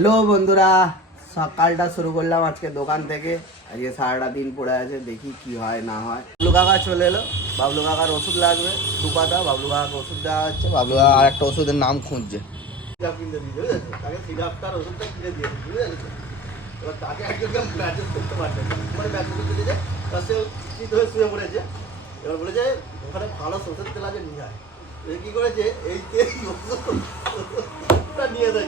Hello বন্ধুরা, সকালটা শুরু করলাম আজকে দোকান থেকে। আজকে সারাটা দিন পড়ে আছে, দেখি কি হয় না হয়। বাবলু কাকা চলে এলো, বাবলু কাকার ওষুধ লাগবে 2 পাতা। বাবলু কাকাকে ওষুধ দেওয়া হচ্ছে। বাবলু কাকা আর একটা ওষুধের নাম খুঁজছে। তাকে সিরাপটার ওষুধটা কিনে দিয়েছে, বুঝেছো? এবার তাকে একদম ম্যাচেস করতে পারছে না, মানে ম্যাচেস করতে দিয়েছে, তার সে চিত হয়ে শুয়ে পড়েছে। এবার বলেছে ওখানে ভালো সরষের তেল আছে নিয়ে যায়। কি করেছে, এই তেল নিয়ে যায়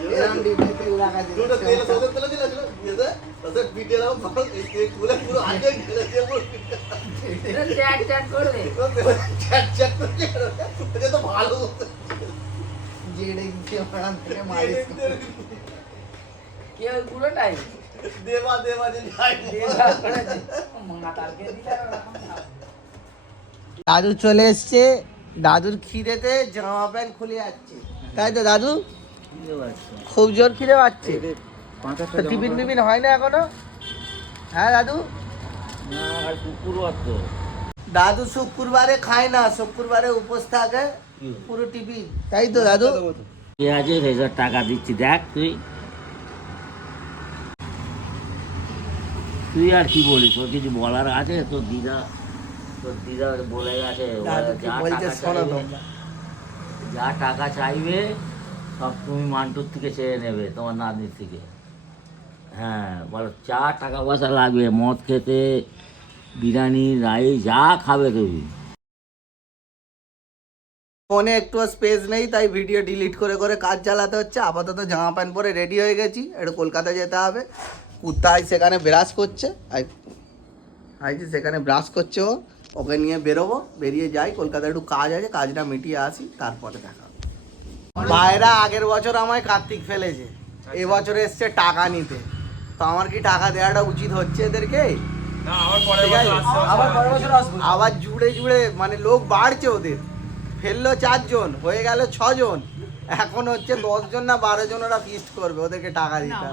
দুটো তেল সরষের তেল ছিল নিয়ে যায়, তাদের পিঠে এরকম এই তেল গুলো পুরো আগে ঢেলে দিয়ে চ্যাট চ্যাট করবে, চ্যাট চ্যাট করছে। এটা তো ভালো জেডে গিয়ে ওখান থেকে মালিশ কে ওই পুরোটাই দেবা দেবা যে যাই দাদু চলে এসছে। দাদুর খিদেতে জামা প্যান্ট খুলে যাচ্ছে, তাই তো দাদু? খুব জোর খিদে পাচ্ছে। টিফিন বিফিন হয় না এখনো? হ্যাঁ দাদু। দাদু শুক্রবারে খায় না, শুক্রবারে উপোস থাকে পুরো টিফিন, তাই তো দাদু? টাকা দিচ্ছি, দেখ তুই আর কি বলিস? তোর কিছু বলার আছে? তোর দিদা বলে গেছে যা টাকা চাইবে সব তুমি মান্টুর থেকে চেয়ে নেবে, তোমার নাতনির থেকে। হ্যাঁ বলো, যা টাকা পয়সা লাগবে, মদ খেতে, বিরিয়ানি, রাইস, যা খাবে তুমি। ফোনে একটু স্পেস নেই, তাই ভিডিও ডিলিট করে করে কাজ চালাতে হচ্ছে। আপাতত জামা প্যান্ট পরে রেডি হয়ে গেছি, একটু কলকাতা যেতে হবে। কুত্তাই সেখানে ব্রাশ করছে, আইছি সেখানে ব্রাশ করছে ও, ওকে নিয়ে বেরোবো। বেরিয়ে যাই, কলকাতায় একটু কাজ আছে, কাজটা মিটিয়ে আসি, তারপরে দেখা হবে। ভাইরা আগের বছর আমায় কার্তিক ফেলেছে, এবছর এসছে টাকা নিতে। তো আমার কি টাকা দেওয়াটা উচিত হচ্ছে এদেরকে? আবার জুড়ে জুড়ে মানে লোক বাড়ছে, ওদের ফেললো 4 জন, হয়ে গেল 6 জন, এখন হচ্ছে 10 জন না 12 জন ওরা ফিস্ট করবে, ওদেরকে টাকা দিতে।